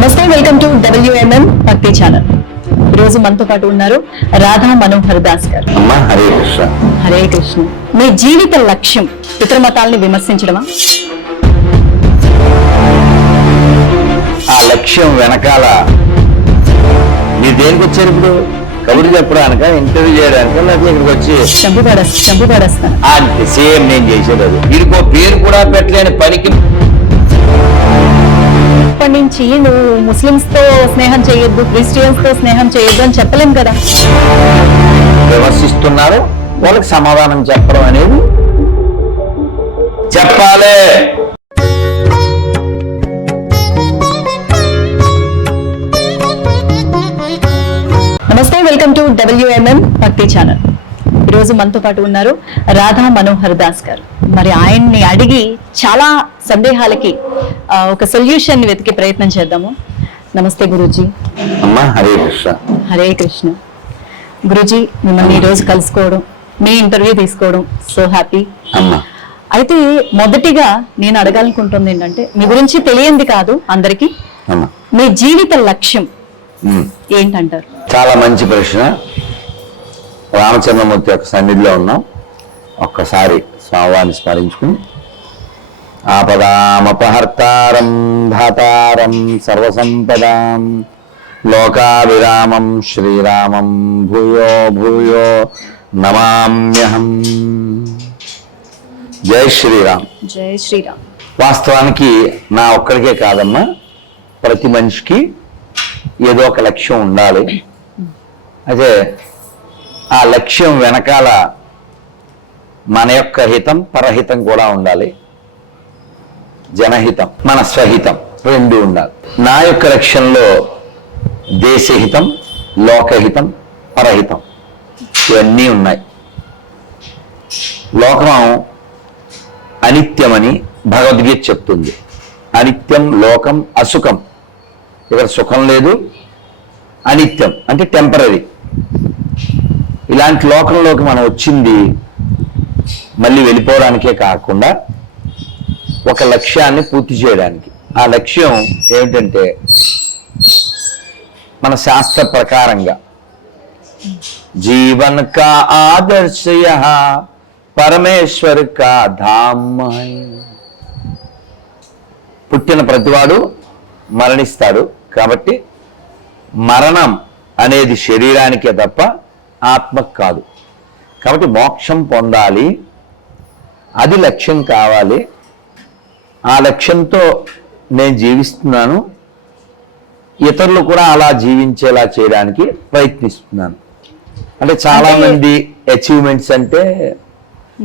నమస్తే, welcome to WMM భక్తి channel. ఈ రోజు మనతో పాటు ఉన్నారు రాధా మనోహర్ దాస్ గారు. అమ్మా హరే కృష్ణ. హరే కృష్ణ. మీ జీవిత లక్ష్యం ఇతర మతాలని విమర్శించడమా? ఆ లక్ష్యం వెనకాల మీరు దేనికి వచ్చారు? ఇప్పుడు కబుర్లు చెప్పడానిక, ఇంటర్వ్యూ చేయడానిక, లేకపోతే ఇక్కడికి వచ్చి చంపు పడేస్తాను అంతే. సేమ్ నేను చేసేది అది. వీడికో పేరు కూడా పెట్టలేని పనికి. ఇప్పటి నుంచి నువ్వు ముస్లిమ్స్ తో స్నేహం చేయొద్దు, క్రిస్టియన్స్ తో స్నేహం చేయొద్దు అని చెప్పలేం కదా. విమర్శిస్తున్నారు, వాళ్ళకి సమాధానం చెప్పడం అనేది చెప్పాలి. నమస్తే, వెల్కమ్ టు WMM భక్తి ఛానల్. ఈ రోజు మనతో పాటు ఉన్నారు రాధా మనోహర్ దాస్ గారు. మరి ఆయన్ని అడిగి చాలా సందేహాలకి ఒక సొల్యూషన్ వెతికే ప్రయత్నం చేద్దాము. నమస్తే గురూజీ. అమ్మా హరే కృష్ణ. హరే కృష్ణ. గురూజీ, మిమ్మల్ని ఈ రోజు కలుసుకోవడం, మీ ఇంటర్వ్యూ తీసుకోవడం సో హ్యాపీ. అమ్మా, అయితే మొదటిగా నేను అడగాలనుకుంటుంది ఏంటంటే, మీ గురించి తెలియంది కాదు అందరికి, మీ జీవిత లక్ష్యం ఏంటంటారు? చాలా మంచి ప్రశ్న. రామచంద్రమూర్తి యొక్క సన్నిధిలో ఉన్నాం. ఒక్కసారి స్వామివారిని స్మరించుకుని, ఆపదామపహర్తారం ధాతారం సర్వసంపదాం లోకావిరామం శ్రీరామం భూయో భూయో నమామ్యహం. జై శ్రీరామ్. జై శ్రీరామ్. వాస్తవానికి నా ఒక్కడికే కాదమ్మా, ప్రతి మనిషికి ఏదో ఒక లక్ష్యం ఉండాలి. అయితే ఆ లక్ష్యం వెనకాల మన యొక్క హితం, పరహితం కూడా ఉండాలి. జనహితం, మన స్వహితం రెండు ఉండాలి. నా యొక్క లక్ష్యంలో దేశహితం, లోకహితం, పరహితం ఇవన్నీ ఉన్నాయి. లోకం అనిత్యమని భగవద్గీత చెప్తుంది. అనిత్యం లోకం అసుఖం. ఇక్కడ సుఖం లేదు, అనిత్యం అంటే టెంపరీ. ఇలాంటి లోకంలోకి మనం వచ్చింది మళ్ళీ వెళ్ళిపోవడానికే కాకుండా ఒక లక్ష్యాన్ని పూర్తి చేయడానికి. ఆ లక్ష్యం ఏమిటంటే, మన శాస్త్ర ప్రకారంగా జీవన్ కా ఆదర్శ పరమేశ్వర్ కా ధామ్. పుట్టిన ప్రతివాడు మరణిస్తాడు. కాబట్టి మరణం అనేది శరీరానికే తప్ప ఆత్మకు కాదు. కాబట్టి మోక్షం పొందాలి, అది లక్ష్యం కావాలి. ఆ లక్ష్యంతో నేను జీవిస్తున్నాను, ఇతరులు కూడా అలా జీవించేలా చేయడానికి ప్రయత్నిస్తున్నాను. అంటే చాలా మంది అచీవ్మెంట్స్ అంటే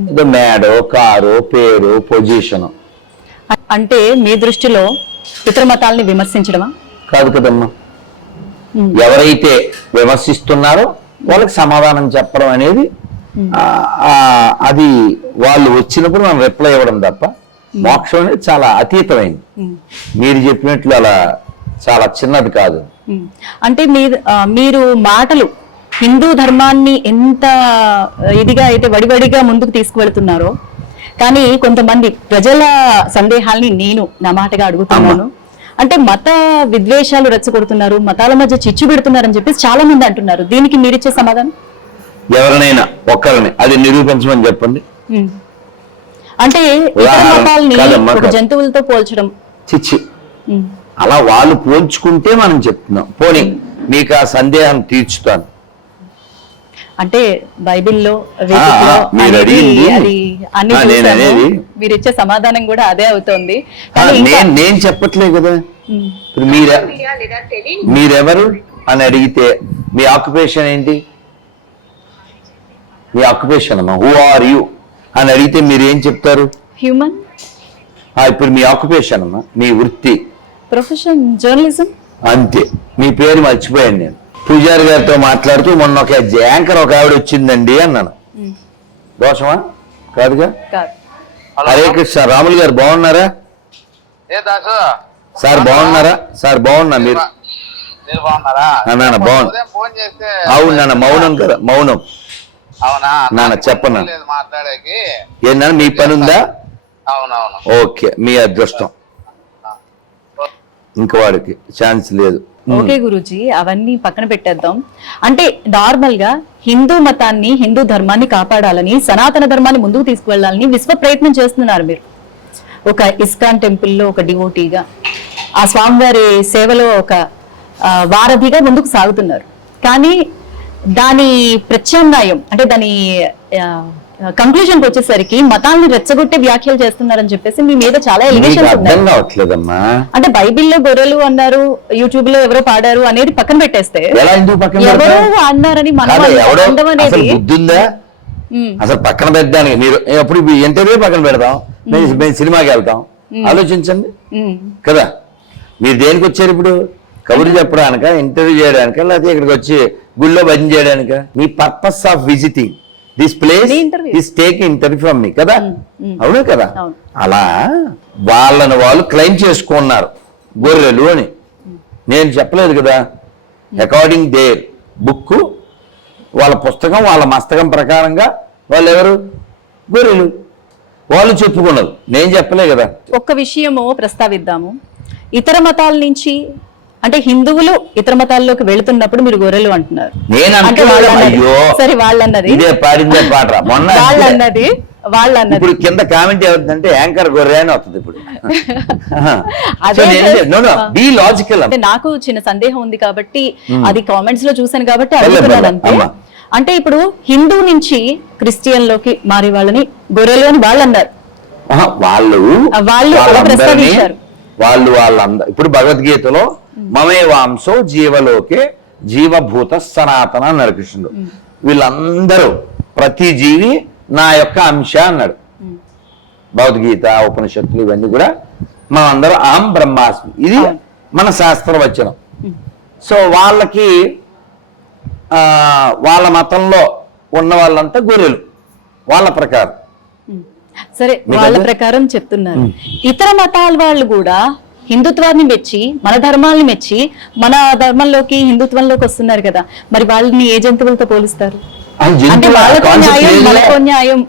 ఏదో మేడో, కారు, పేరు, పొజిషన్. అంటే మీ దృష్టిలో ఇతర మతాలని విమర్శించడమా? కాదు కదమ్మా. ఎవరైతే విమర్శిస్తున్నారో వాళ్ళకి సమాధానం చెప్పడం అనేది అది వాళ్ళు వచ్చినప్పుడు మనం రిప్లై ఇవ్వడం తప్ప, మోక్షం అనేది చాలా అతీతమైంది. మీరు చెప్పినట్లు అలా చాలా చిన్నది కాదు. అంటే మీరు మాటలు హిందూ ధర్మాన్ని ఎంత ఇదిగా అయితే వడివడిగా ముందుకు తీసుకువెళ్తున్నారో, కానీ కొంతమంది ప్రజల సందేహాల్ని నేను నా మాటగా అడుగుతున్నాను. అంటే మత విద్వేషాలు రెచ్చగొడుతున్నారు, మతాల మధ్య చిచ్చు పెడుతున్నారని చెప్పేసి చాలా మంది అంటున్నారు. దీనికి మీరిచ్చే సమాధానం? ఎవరినైనా ఒక్కరిని అది నిరూపించమని చెప్పండి. అంటే మతాల్ని ఒక జంతువులతో పోల్చడం చిచ్చి, అలా వాళ్ళు పోల్చుకుంటే మనం చెప్తున్నాం. పోనీ మీకు ఆ సందేహం తీర్చుతాను. అంటే బైబిల్లో మీరు ఇచ్చే సమాధానం కూడా అదే అవుతుంది. నేను చెప్పట్లే కదా. ఇప్పుడు మీరెవరు అని అడిగితే మీ ఆక్యుపేషన్ ఏంటి? మీ ఆక్యుపేషన్ అమ్మా, హూ ఆర్ యూ అని అడిగితే మీరు ఏం చెప్తారు? హ్యూమన్. ఇప్పుడు మీ ఆక్యుపేషన్ అమ్మా, మీ వృత్తి, ప్రొఫెషన్ జర్నలిజం. అంతే. మీ పేరు మర్చిపోయాను నేను. పూజారి గారితో మాట్లాడుతూ మొన్న ఒక యాంకర్ ఒక ఆవిడ వచ్చిందండి అన్నాను. దోషమా? కాదుగా. హరే కృష్ణ. రాములు గారు బాగున్నారా? సార్ బాగున్నారా? సార్ బాగున్నా. మీరు నాన్న బాగున్నా? అవును నాన్న, మౌనం కదా, మౌనం. నాన్న చెప్పన్నా. ఏంటన్నా మీ పని ఉందా? ఓకే, మీ అదృష్టం. ఇంక వాడికి ఛాన్స్ లేదు. ఓకే గురూజీ, అవన్నీ పక్కన పెట్టేద్దాం. అంటే నార్మల్ గా హిందూ మతాన్ని, హిందూ ధర్మాన్ని కాపాడాలని, సనాతన ధర్మాన్ని ముందుకు తీసుకువెళ్ళాలని విశ్వ ప్రయత్నం చేస్తున్నారు మీరు. ఒక ఇస్కాన్ టెంపుల్లో ఒక డివోటీగా, ఆ స్వామివారి సేవలో ఒక వారధిగా ముందుకు సాగుతున్నారు. కానీ దాని ప్రత్యామ్నాయం అంటే దాని కంక్లూజన్ వచ్చేసరికి మతాన్ని రెచ్చగొట్టే వ్యాఖ్యలు చేస్తున్నారని చెప్పేసి మీ మీద చాలా ఎలిగేషన్స్ ఉన్నాయి. అర్థం కావట్లేదమ్మా. అంటే బైబిల్లో గొర్రెలు అన్నారు, యూట్యూబ్ లో ఎవరో పాడారు అనేది పక్కన పెట్టేస్తే ఎలా ఎందుకు పక్కన ఎవరో పెడతారు? అన్నారని మనం కాదు, ఎవడో అనడం అసలు అనేది బుద్ధి ఉందా? అసలు పక్కన పెట్టడానికి మీరు ఎప్పుడు ఇంటర్వ్యూ పక్కన పెడతాం, మేము సినిమాకి వెళ్తాం. ఆలోచించండి కదా, మీరు దేనికి వచ్చారు ఇప్పుడు? కబుర్లు చెప్పడానిక, ఇంటర్వ్యూ చేయడానిక, లేకపోతే ఇక్కడికి వచ్చి గుళ్ళో భజన చేయడానిక? మీ purpose of visiting this place is take interview from మీ కదా, అవును కదా? అలా వాళ్ళని వాళ్ళు క్లెయిమ్ చేసుకున్నారు గొర్రెలు అని. నేను చెప్పలేదు కదా. అకార్డింగ్ దేర్ బుక్, వాళ్ళ పుస్తకం, వాళ్ళ మస్తకం ప్రకారంగా వాళ్ళు ఎవరు? గొర్రెలు. వాళ్ళు చెప్పుకున్నారు, నేను చెప్పలే కదా. ఒక్క విషయము ప్రస్తావిద్దాము. ఇతర మతాల నుంచి అంటే హిందువులు ఇతర మతాల్లోకి వెళుతున్నప్పుడు మీరు గొర్రెలు అంటున్నారు. నేను అంటే అయ్యో సరే, వాళ్ళన్నది ఇదే పాడిందే పాట మొన్న వాళ్ళన్నది ఇప్పుడు కింద కామెంట్ ఏమవుతుందంటే యాంకర్ గొర్రె అని వస్తుంది ఇప్పుడు. Be logical. అంటే నాకు చిన్న సందేహం ఉంది కాబట్టి అది కామెంట్స్ లో చూసాను కాబట్టి అడుగుతున్నాను అంతే. అంటే ఇప్పుడు హిందూ నుంచి క్రిస్టియన్ లోకి మారే వాళ్ళని గొర్రెలు అని వాళ్ళు అన్నారు. వాళ్ళు వాళ్ళందరూ ఇప్పుడు భగవద్గీతలో మమే వాంసో జీవలోకే జీవభూత సనాతన అన్నాడు కృష్ణుడు. వీళ్ళందరూ ప్రతి జీవి నా యొక్క అంశ అన్నాడు. భగవద్గీత, ఉపనిషత్తులు ఇవన్నీ కూడా మనందరం అహం బ్రహ్మాస్మి, ఇది మన శాస్త్రవచనం. సో వాళ్ళకి వాళ్ళ మతంలో ఉన్న వాళ్ళంతా గొర్రెలు వాళ్ళ ప్రకారం. సరే, వాళ్ళ ప్రకారం చెప్తున్నారు. ఇతర మతాల వాళ్ళు కూడా హిందుత్వాన్ని మెచ్చి, మన ధర్మాన్ని మెచ్చి మన ధర్మంలోకి, హిందుత్వంలోకి వస్తున్నారు కదా. మరి వాళ్ళని ఏ జంతువులతో పోలుస్తారు? అంటే వాళ్ళకో న్యాయం, మనకో న్యాయం